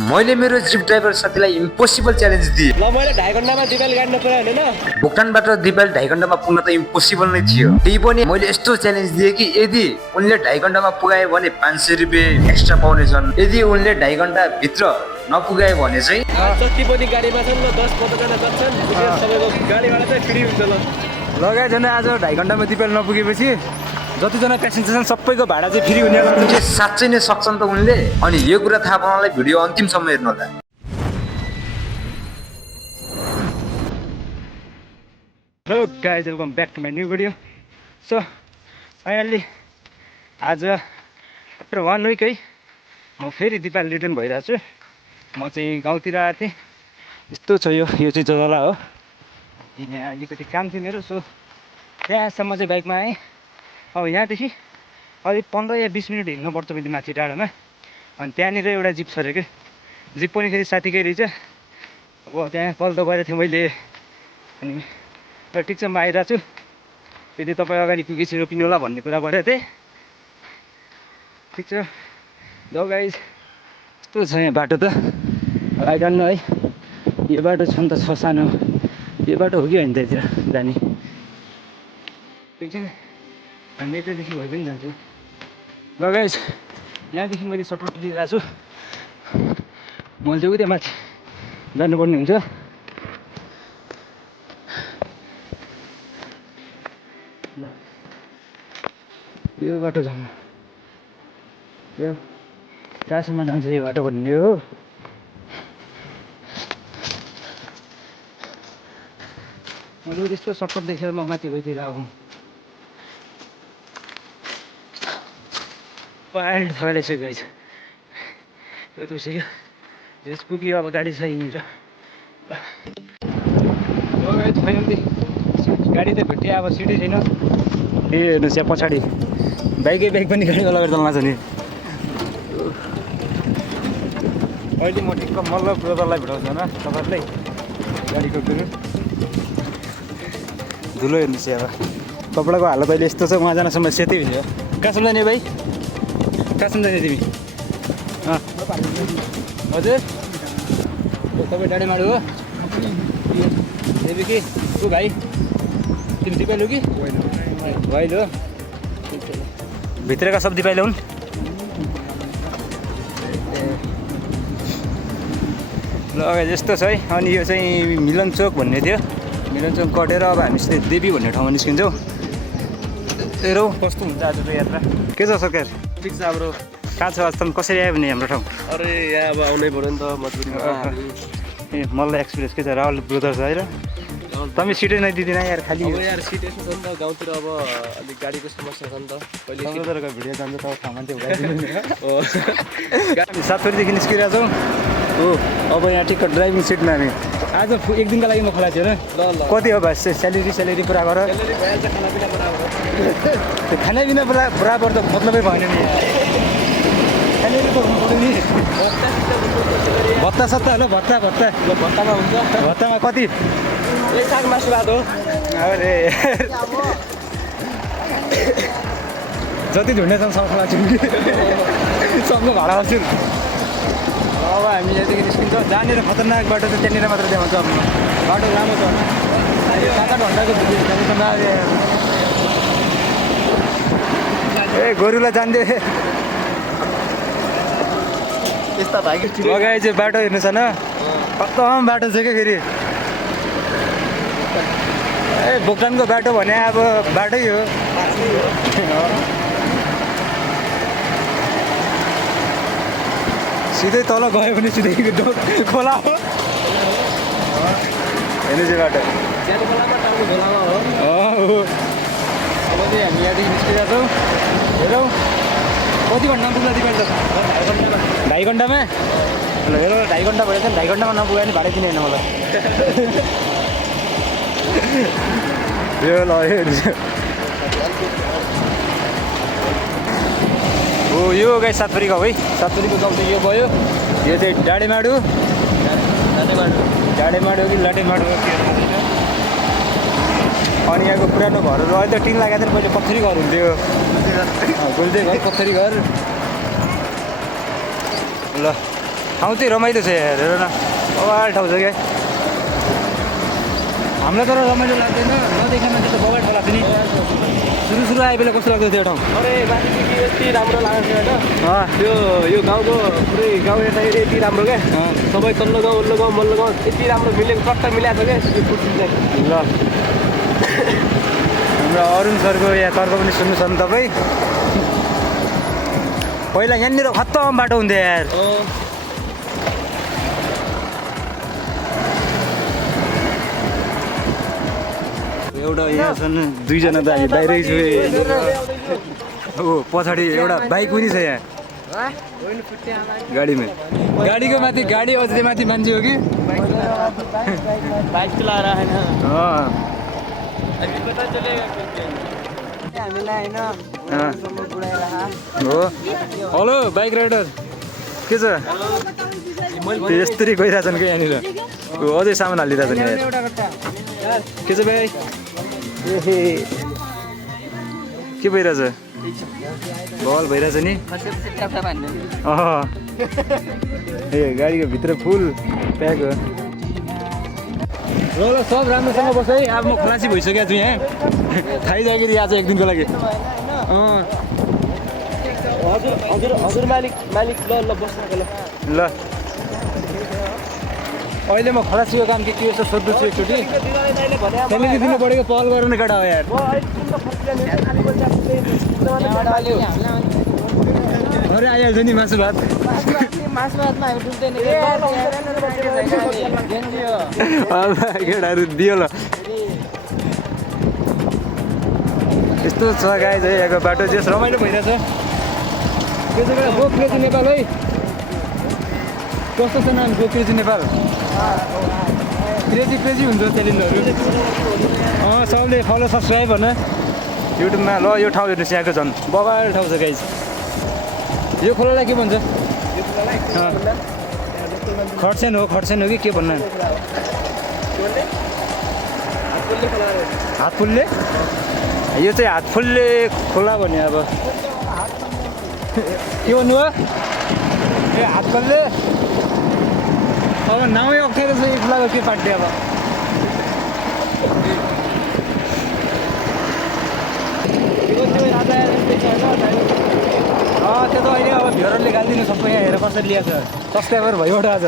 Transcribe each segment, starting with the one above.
मैले मेरो zip driver साथीलाई इम्पोसिबल च्यालेन्ज दिएँ। ल मैले 2.5 घण्टामा दिपाल गाड्न पर्यो हैन। भुक्तानबाट दिपाल 2.5 घण्टामा पुग्न त इम्पोसिबल नै थियो। त्यही पनि मैले यस्तो च्यालेन्ज दिएँ कि यदि उनले 2.5 घण्टामा पुगाए भने 500 रुपियाँ एक्स्ट्रा पाउनेछन्। यदि उनले 2.5 घण्टा भित्र नपुगाए भने चाहिँ जति पनि गाडीमा छन् ल 10-15 जना जन्छन् सबैको गाडी भाडा चाहिँ फ्री हुन्छ ल। लगाए झन् आज 2.5 घण्टामा दिपाल नपुगेपछि जतिजना प्यासेन्जर छन् सबैको भाडा चाहिँ फ्री हुने होला। के साँच्चै नै सक्छन् त उनले? अनि यो कुरा थाहा पाउनलाई भिडियो अन्तिमसम्म हेर्नु होला। Hello guys, welcome back to my new video. So finally आज आफ्टर 1 विक है म फेरि दिपाल रिटर्न भइरहेको छु। म चाहिँ गाउँतिर आएको थिएँ। यस्तो छ यो चाहिँ जग्गा हो। यहाँ अलिकति काम थियो मेरो, सो त्यहाँसम्म चाहिँ बाइकमा आएँ। अब यहाँदेखि अलिक 15 या 20 मिनट हिँड्नुपर्छ फेरि माथि टाढामा। अनि त्यहाँनिर एउटा जिप छ अरे क्या। जिप पनि फेरि साथीकै रहेछ। अब त्यहाँ कल त गरेको थिएँ मैले। अनि ठिक छ म आइरहेको छु। यदि तपाईँ अगाडि पुगेपछि रोकिनु होला भन्ने कुरा गरेको थिएँ। ठिक छ ल गाइज, यस्तो छ यहाँ बाटो त। आई डोन्ट नो है यो बाटो छ नि त छ सानो। यो बाटो हो कि होइन त यतिर जाने। ठिक छ हामी यतादेखि भइ पनि जान्छु। ल गाइज, यहाँदेखि मैले सर्टकट लिइरहेको छु। मैले चाहिँ उता माथि जानुपर्ने हुन्छ। यो बाटो जानु यो कहाँसम्म जान्छ यो बाटो भन्ने हो। मैले त्यस्तो सर्टकट देखेर म माथि गइदिएर आऊ पाइल्ड थकाइले चाहिँ गएछ। यो त उसिक्यो यस पुग्यो। अब गाडी छ यहीँनिर। गाडी त भेट्यो, अब सिटै छैन। ए हेर्नुहोस् यहाँ पछाडि बाइकै बाइक पनि गाडीको लगेर चल्न छ नि। अहिले म ठिक्क मल्ल ब्रदरलाई भेटाउँछु होइन तपाईँहरूलाई गाडीको कुरो। धुलो हेर्नुहोस् यहाँ कपडाको हालत अहिले यस्तो छ। उहाँ जानसम्म सेतै हुन्छ। कहाँसम्म जाने भाइ? कहाँसम्म जाने तिमी? हजुर तपाईँ डाँडेमाडु हो? देवी को भाइ तिमी दिपाइलो कि भाइलो हो? भित्रका सब दिपाइलो हुन्। ल अगाडि यस्तो छ है। अनि यो चाहिँ मिलन चोक भन्ने थियो। मिलन चोक कटेर अब हामी सिधै देवी भन्ने ठाउँमा निस्किन्छौँ। हेरौँ कस्तो हुन्छ आजको यात्रा। के छ सरकार? ठिक छ हाम्रो। कहाँ छ आज त? कसरी आयो भने हाम्रो ठाउँ? अरे यहाँ अब आउनै पर्यो नि त मजबुरीमा। ए मलाई एक्सपिरियन्स के छ? राहुल ब्रदर छ है र तपाईँ सिटै नै दिँदैन यार खालि। अब यार सिट यस्तो छ नि त गाउँतिर अब अलिक गाडीको समस्या छ नि त। कहिले तपाईँको भिडियो जान्छ त ठाउँमा चाहिँ उठाइदिनु नि। हो हामी 7 बजीदेखि निस्किरहेको छौँ हो। अब यहाँ ठिक्क ड्राइभिङ सिटमा हामी आज एक दिनको लागि म खोलाएको छु ल ल कति हो भाइ? स्यालेरी पुरा गर। सेलेरी भइहाल्छ, खानापिना बराबर। त्यो खानापिना बराबर त मतलबै भएन नि। स्यालेरी त हुनु पऱ्यो नि। भत्ता सत्ता होला भत्ता भत्ता ल भत्तामा हुन्छ। भत्तामा कति? यही साग मासु भात हो। अरे जति ढुन्डेछन् सब खान्छु कि सबको भाडा हाल्छु। अब हामी यहाँदेखि निस्किन्छौँ। जहाँनिर खतरनाक बाटो छ त्यहाँनिर मात्र देखाउँछ। अब बाटो राम्रो छ होइन। 7-8 घन्टाको ए गोरुलाई जान्दै यस्ता भाइ लगाए चाहिँ बाटो हेर्नु छ न खतम बाटो छ क्या फेरि। ए भुक्तानको बाटो भने अब बाटै हो। सिधै तल गयो भने सिधै खोला हो। हेर्नु चाहिँ बाटो सानो खोलामा टाउको खोलामा हो। अब चाहिँ हामी यहाँदेखि निस्किरहेको छौँ। हेरौँ कति घन्टामा पुग्ला दिपाल त? 2.5 घन्टामा। ल हेरौँ 2.5 घन्टा भयो त। 2.5 घन्टामा नपुग्यो भने भाडा दिने होइन मलाई। यो ल हेर्नु हो यो गाई 7 बजीको है। 7 बजीको गाउँ चाहिँ यो भयो। यो चाहिँ डाँडेमाडु कि लाटेमाडु हो के हो। अनि यहाँको पुरानो घरहरू अहिले त टिन लगाएको थियो। पहिले पत्थरी घर हुन्थ्यो। गुल्जे घर पत्थरी घर। ल ठाउँ चाहिँ रमाइलो छ यार हेर न बगाड ठाउँ छ क्या हामीलाई तर रमाइलो लाग्दैन नदेखा मान्छे त बगाड ठाउँ लाग्छ नि सुरु आए बेला कस्तो लाग्थ्यो त्यो ठाउँ अरे माथि कि यति राम्रो लागेको थियो होइन त्यो यो गाउँको पुरै गाउँ यता यति राम्रो क्या सबै तल्लो गाउँ उल्लो गाउँ मल्लो गाउँ यति राम्रो मिलेको चट्ट मिलाएको छ क्या यो फुटबल चाहिँ ल हाम्रो अरुण सरको यहाँ तर्क पनि सुन्नुहोस् न तपाईँ पहिला यहाँनिर खत्तम बाटो हुन्थ्यो यार एउटा यहाँ छन् दुईजना त हामी बाहिरै छु हो पछाडि एउटा बाइक पनि छ यहाँ गाडीमा गाडीको माथि गाडी अझै माथि मान्छे हो कि बाइक चला रहा है ना अँ अभी पता चलेगा हो हेलो बाइक राइडर के छ यस्तरी गइरहेछन् क्या यहाँनिर अझै सामान हालिरहेछन् यहाँ के छ भाइ के भइरहेछ बल भइरहेछ नि ए गाडीको भित्र फुल प्याक हो ल सब राम्रोसँग बस है अब म खलासी भइसकेको छु यहाँ थाहै जागिरी आज एक दिनको लागि हजुर हजुर हजुर मालिक मालिक ल ल बस्नको ल ल अहिले म खलासीको काम के छ सोध्छु एकचोटि त्यहाँदेखि दिनु पढेको पहल गरेर केटा हो यार अरे आइहाल्छ नि मासु भात केटाहरू दियो ल यस्तो छ गाई चाहिँ यहाँको बाटो जस रमाइलो भइरहेछ गोक्रेजी नेपाल है कस्तो छ नाम गोक्रेजी नेपाल क्रेजी हुन्छ च्यालेन्जहरू सबले फलो सब्सक्राइब भन युट्युबमा ल यो ठाउँ हेर्नुहोस् यहाँको झन् बगाड ठाउँ छ गाइज यो खोलालाई के भन्छ खर्सेन हो कि के भन्नु हातफुल्ले यो चाहिँ हातफुल्ले खोला भन्यो अब के भन्नु हो ए हातफुल्ले अब नामै अप्ठ्यारो छ यो खोलाको के पार्टी अब त्यो त अहिले अब भिडरले गालिदिनु सबै यहाँ हेरेर कसरी ल्याएको छ सब्सक्राइबर भइबाट आज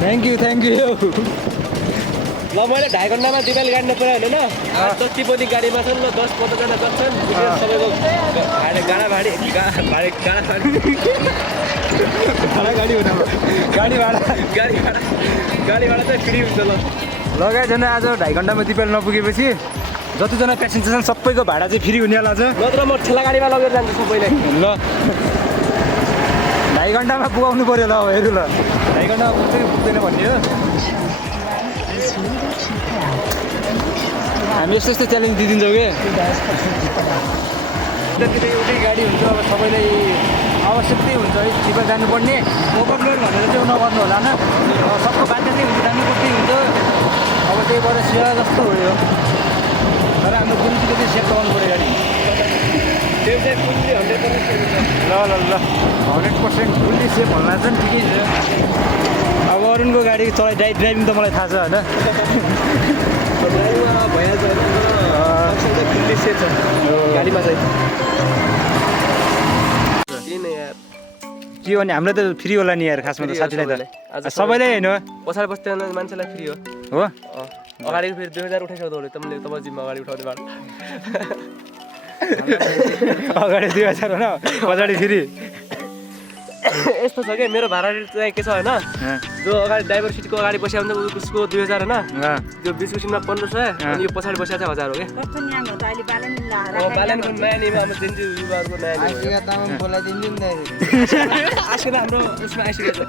थ्याङ्क यू ल मैले 2.5 घन्टामा दिवाली गाड्नु पऱ्यो होइन जति पनि गाडीमा छन् ल 10-15 जना जान्छन् सबैको गाडा भाडी चाहिँ फ्री हुन्छ ल लगाइजन आज 2.5 घन्टामा दिपाल नपुगेपछि जतिजना प्यासेन्जर छन् सबैको भाडा चाहिँ फ्री हुनेवाला छ नत्र म ठेला गाडीमा लगेर जान्छु सबैलाई ल 2.5 घन्टामा पुगाउनु पऱ्यो ल हेरौँ ल 2.5 घन्टामा पुग्दैन भन्ने हो हामी यस्तो च्यालेन्ज दिइदिन्छौँ कि जति एउटै गाडी हुन्छ अब सबैलाई आवश्यकतै हुन्छ है दिपाल जानुपर्ने ओभरलोड भनेर चाहिँ नगर्नु होला न सबको बाध्य चाहिँ हुन्छ जानुपर्ने हुन्छ अब त्यही भएर सेवा जस्तो हो यो तर हाम्रो पुलिसले चाहिँ सेफ लगाउनु पऱ्यो गाडी त्यो चाहिँ फुल्ली 100% फुल्ली सेफ भन्दा चाहिँ ठिकै छ अब अरुणको गाडी ड्राइभिङ त मलाई थाहा छ होइन फुल्ली सेफ छ गाडीमा चाहिँ किन यार के भने हामीलाई त फ्री होला नि यार खासमा त साथीलाई त सबैलाई होइन पछाडि बस्दैन मान्छेलाई फ्री हो अगाडिको फेरि 2000 उठाइसक्यो तपाईँ तब जिम्मा अगाडि उठाउने बाटो अगाडि 2000 हो न पछाडि फ्री यस्तो छ कि मेरो भाडा चाहिँ के छ होइन जो अगाडि ड्राइभर सिटको अगाडि बसिया हुन्छ उसको 2000 होइन त्यो बिचको सिटमा 1500 अनि यो पछाडि बसिया चाहिँ 1000 हो क्या बालनको नयाँ नियम हाम्रो जेन्जी युवाहरूको नयाँ आजकल हाम्रो उसमा आइसकेको छ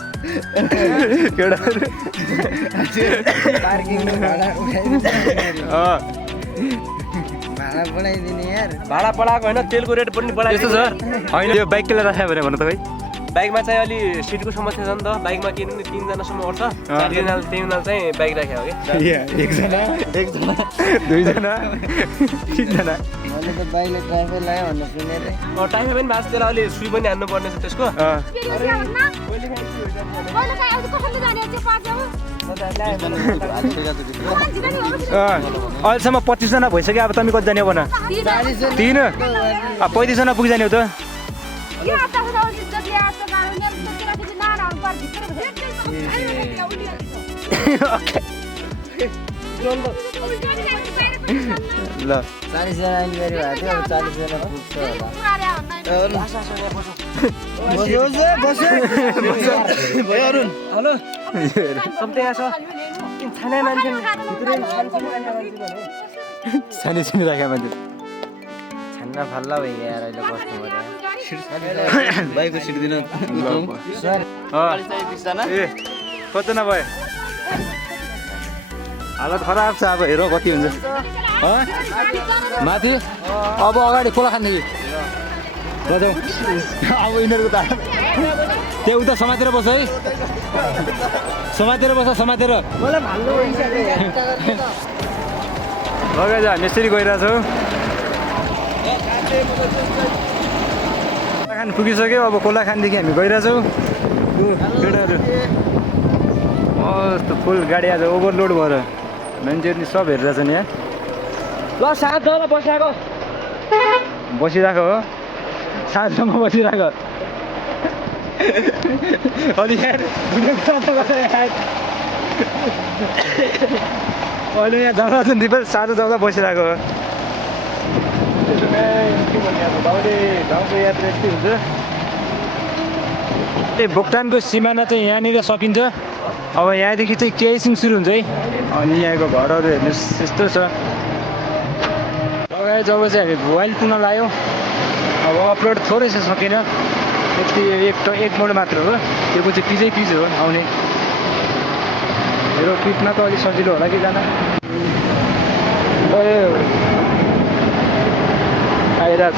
भाडा बढाएको होइन तेलको रेट पनि बढाएको यस्तो छ होइन यो बाइक कसले राख्यो भने भन्नु त भाइ बाइकमा चाहिँ अलि सिटको समस्या छ नि त बाइकमा किनभने 3 जनासम्म अट्छ तिनीहरू चाहिँ बाइक राखेको हो कि एकजना दुईजना तिनजना मैले त बाइकले ड्राइभर लाग्यो भन्ने सुनेर टाइममा पनि भएको छ त्यसलाई अलि सुई पनि हान्नु पर्ने छ त्यसको अहिलेसम्म 25जना भइसक्यो अब तपाईँ कति जाने हो भन 3 35 जना पुगिजाने हो त ल 40 जना इन्क्वायरी भएको थियो अब 40 जना पुग्छ होला हेलो कम्ती यहाँ छ छाने मान्छे सानो सानो राखेको मान्छे छान्ना फाल्ला भयो यार अहिले बस्नु पर्यो बाइकको सिट दिन ए कतिजना भयो हालत खराब छ अब हेर कति हुन्छ माथि अब अगाडि खोला खाने कि जाउँ अब यिनीहरूको त त्यहाँ उता समातेर बस है समातेर बस समातेर लगाइ जा यसरी गइरहेछौँ कोलाखान पुगिसक्यो अब कोलाखानदेखि हामी गइरहेछौँ केटाहरू मस्त फुल गाडी आज ओभरलोड भएर मान्छेहरू सब हेरिरहेछन् यहाँ ल 7 जना बसिरहेको हो 7 जना बसिरहेको अलि यार अहिले यहाँ जाँदा छ दिपल साह्रो जाँदा बसिरहेको हो गाउँको यात्रा यस्तै हुन्छ ए भुक्तानको सिमाना चाहिँ यहाँनिर सकिन्छ अब यहाँदेखि चाहिँ केसिङ सुरु हुन्छ है अनि यहाँको घरहरू हेर्नुहोस् यस्तो छ लगाए जब चाहिँ हामी मोबाइल पुग्न लाग्यो अब अपलोड थोरै छ सकेन यति एक मोड मात्र हो त्यो चाहिँ पिजै पिज हो आउने मेरो पिचमा त अलिक सजिलो होला कि जान आइरहेछ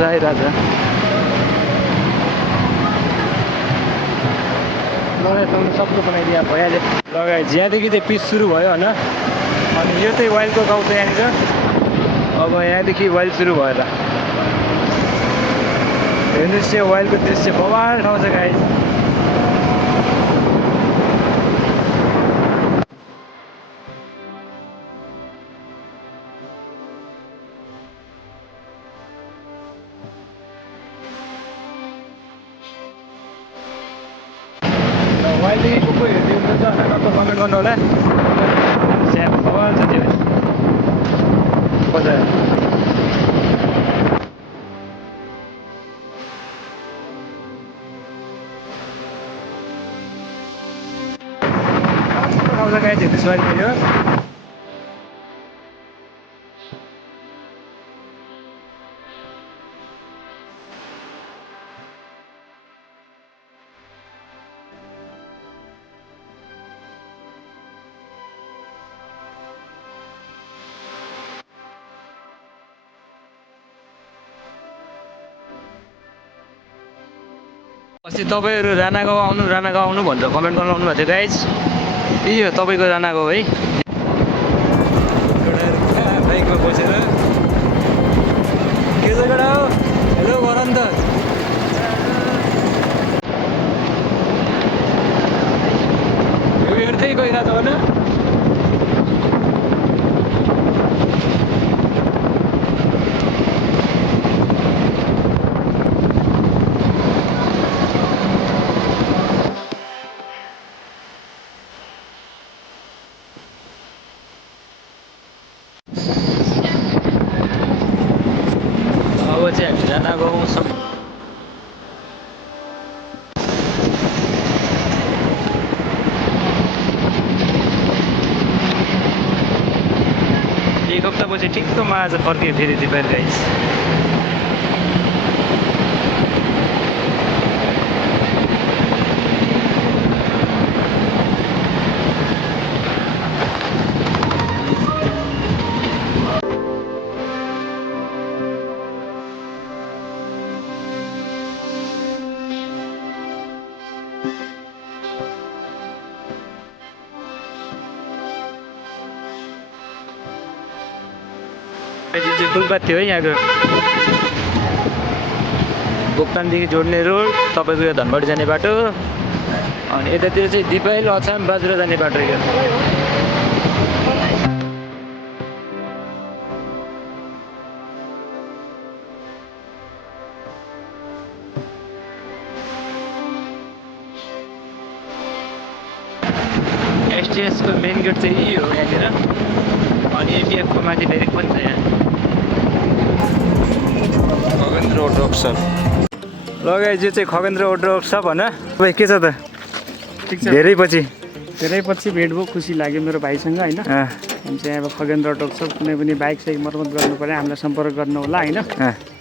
लगाइसम्म सक्दो बनाइदिए भइहाल्यो लगाए यहाँदेखि चाहिँ पिच सुरु भयो होइन अनि यो चाहिँ वाइल्डको गाउँ चाहिँ यहाँनिर अब यहाँदेखि वाइल्ड सुरु भएर हेर्नुहोस् यो वाइल्डको दृश्य बवाल ठाउँ छ गाइस वाइल्डदेखि को हेर्दै हुनुहुन्छ कमेन्ट गर्नु होला स्याप बवाल छ त्यो बजार आउँछ गाई हेर्नु सरी यो अस्ति तपाईँहरू राणागाउँ आउनु भनेर कमेन्ट गर्नु आउनु भएको थियो गाइज यो तपाईँको राणागाउँ है बाइकमा बसेर के जग्गा हो हेलो गर नि त यो हेर्दै गइरहेको छ होइन अब चाहिँ हामी राणागाउँ एक हप्तापछि ठिक्कमा आज फर्केँ फेरि दिपाल गाइस यो चाहिँ फुलपाती हो यहाँको बोक्तानदेखि जोड्ने रोड तपाईँको यो धनगढी जाने बाटो अनि यतातिर चाहिँ दिपाइल अछाम बाजुरा जाने बाटो यो एसटिएसको मेन गेट चाहिँ यही हो यहाँनिर अनि एपिएफको माथि डाइरेक्ट पनि छ यहाँ खगेन्द्र अटो वर्कसप ल गाइस यो चाहिँ खगेन्द्र अटो वर्कसप होइन तपाईँ के छ त ठिक छ धेरै पछि धेरै पछि भेट भयो खुसी लाग्यो मेरो भाइसँग होइन हामी चाहिँ अब खगेन्द्र अटो वर्कसप कुनै पनि बाइक साइक मर्मत गर्नु पऱ्यो हामीलाई सम्पर्क गर्नु होला होइन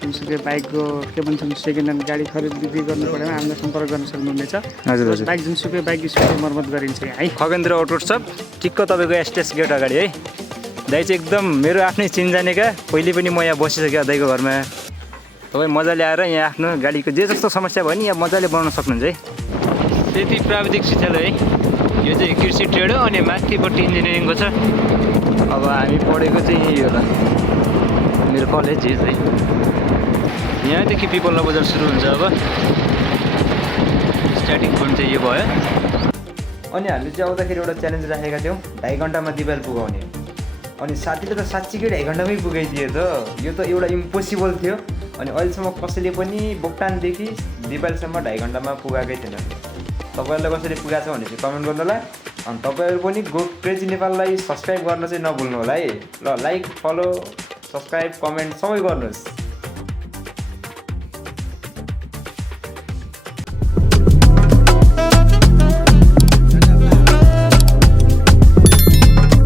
जुनसुकै बाइकको के भन्छ सेकेन्ड ह्यान्ड गाडी खरिद बिक्री गर्नु पऱ्यो भने हामीलाई सम्पर्क गर्न सक्नुहुनेछ हजुर हजुर बाइक जुनसुकै बाइक स्कुटी मर्मत गरिन्छ है खगेन्द्र अटो वर्कसप ठिक्क तपाईँको एसटिएस गेट अगाडि है दाइ चाहिँ एकदम मेरो आफ्नै चिनजानेका पहिले पनि म यहाँ बसिसकेँ दाइको घरमा तपाईँ मजाले आएर यहाँ आफ्नो गाडीको जे जस्तो समस्या भयो नि यहाँ मजाले बनाउन सक्नुहुन्छ है त्यति प्राविधिक शिक्षालय है यो चाहिँ कृषि ट्रेड हो अनि माथिपट्टि इन्जिनियरिङको छ अब हामी पढेको चाहिँ यही होला मेरो कलेज यो चाहिँ यहाँदेखि पिपल्ला बजार सुरु हुन्छ अब स्टार्टिङ पोइन्ट चाहिँ यो भयो अनि हामीले चाहिँ आउँदाखेरि एउटा च्यालेन्ज राखेका थियौँ 2.5 घन्टामा दिपाइल पुगाउने अनि साथीले त साँच्चीकै 2.5 घन्टामै पुगाइदियो त यो त एउटा इम्पोसिबल थियो अनि अहिलेसम्म कसैले पनि बोक्टानदेखि दिपाइलसम्म 2.5 घन्टामा पुगाएकै थिएन तपाईँहरूलाई कसरी पुगाएको छ भने चाहिँ कमेन्ट गर्नु होला अनि तपाईँहरू पनि गो क्रेजी नेपाललाई सब्सक्राइब गर्न चाहिँ नभुल्नु होला है ल लाइक फलो सब्सक्राइब कमेन्ट सबै गर्नुहोस्